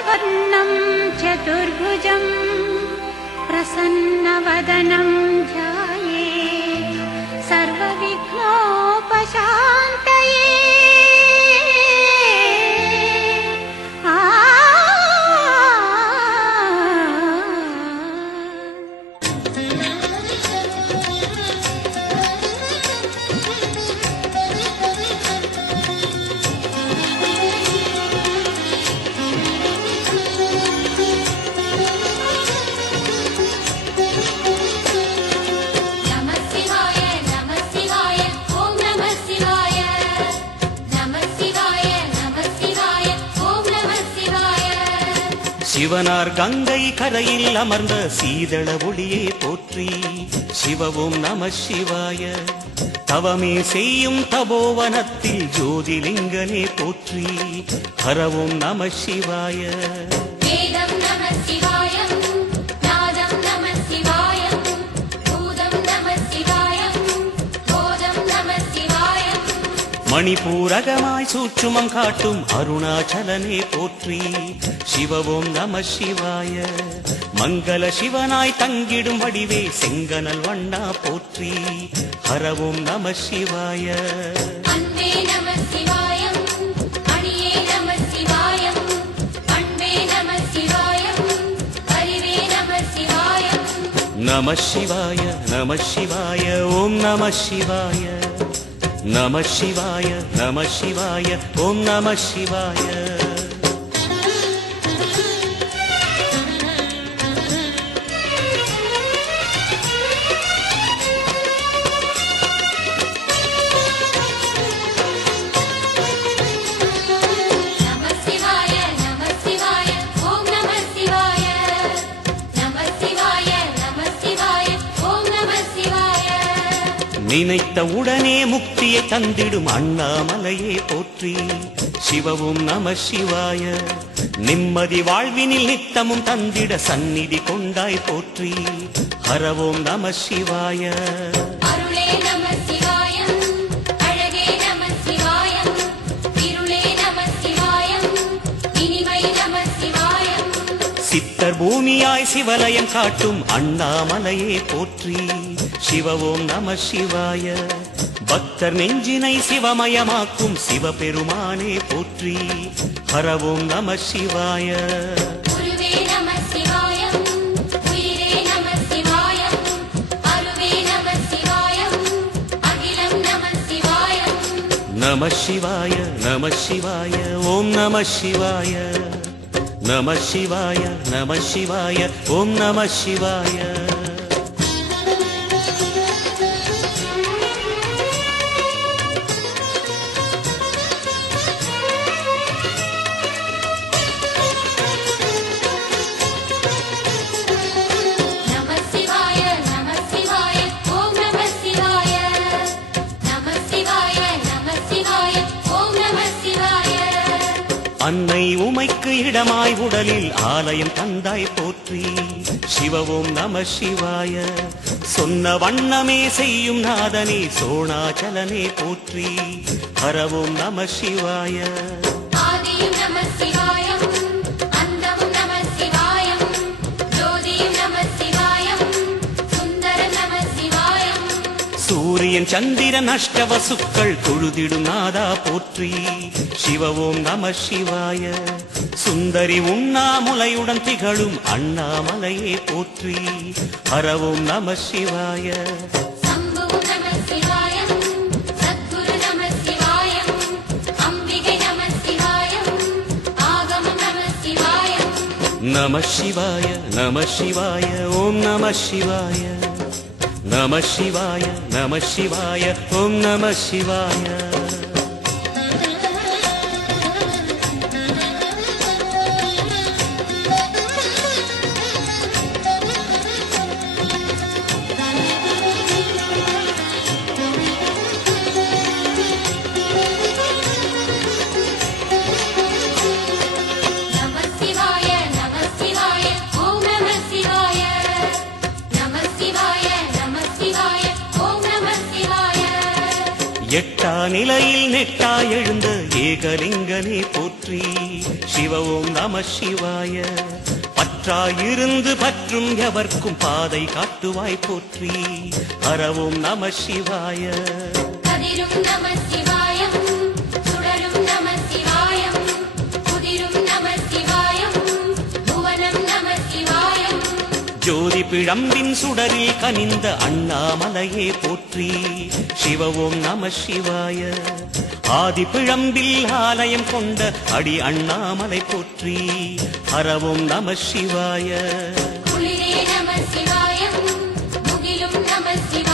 शुक्लाम्बरधरं चतुर्भुजं प्रसन्नवदनं ध्यायेत् सर्वविघ्नोपशान्तये। சிவனார் கங்கை கரையில் அமர்ந்த சீதள ஒளியே போற்றி. சிவவும் நம சிவாய. தவமே செய்யும் தபோவனத்தில் ஜோதிலிங்கனே போற்றி. ஹரவும் நம சிவாய. மணிபூரகமாய் சூட்சுமம் காட்டும் அருணாச்சலனே போற்றி. சிவவும் நம சிவாய. மங்கள சிவனாய் தங்கிடும் வடிவே செங்கனல் வண்ணா போற்றி. ஹரவும் நம சிவாய. நம சிவாய நம சிவாய ஓம் நம சிவாய. நம சிவாய நம சிவாய ஓம் நம சிவாய. நினைத்த உடனே முக்தியை தந்திடும் அண்ணாமலையே போற்றி. சிவவும் நம சிவாய. நிம்மதி வாழ்வினில் நித்தமும் தந்திட சந்நிதி கொண்டாய் போற்றி. ஹரவோம் நம சிவாய. சித்தர் பூமியாய் சிவலயம் காட்டும் அண்ணாமலையே போற்றி. சிவவோம் நம சிவாய. பக்தர் நெஞ்சினை சிவமயமாக்கும் சிவபெருமானே போற்றி. ஹரவோம் நம சிவாய. நம சிவாய நம சிவாய ஓம் நம சிவாய. நம சிவாய நம சிவாய ஓம் நம சிவாய. அன்னை உமைக்கு இடமாய் உடலில் ஆலயம் தந்தாய் போற்றி. சிவவோம் நம சிவாய. சொன்ன வண்ணமே செய்யும் நாதனே சோணாச்சலனே போற்றி. ஹரவோம் நம சிவாய. சூரியன் சந்திரன் அஷ்டவசுக்கள் தொழுதிடும் நாதா போற்றி. சிவவோம் நம சிவாய. சுந்தரி உண்ணாமுலையுடன் திகழும் அண்ணாமலையே போற்றி. ஹரவோம் நம சிவாய. நம சிவாய நம சிவாய ஓம் நம சிவாய. நம சிவாய நம சிவாய ஓம் நம சிவாய. எட்டா நிலையில் நெட்டா எழுந்த ஏகலிங்கனே போற்றி சிவ ஓம் நம சிவாய பற்றாயிருந்து பற்றும் எவர்க்கும் பாதை காட்டுவாய் போற்றி ஹர ஓம் நம சிவாய கதிரும் நம சிவாயம் சுடரும் நம சிவாயம் குதிரும் நம சிவாயம் புவனம் நம சிவாயம் ஜோதி பிழம்பின் சுடரில் கனிந்த அண்ணாமலையே போற்றி சிவ ஓம் நம சிவாய ஆதி பிழம்பில் ஆலயம் கொண்ட அடி அண்ணாமலை போற்றி ஹர ஓம் நம சிவாய குளிரே நம சிவாயம் முகிலும் நம சிவாயம்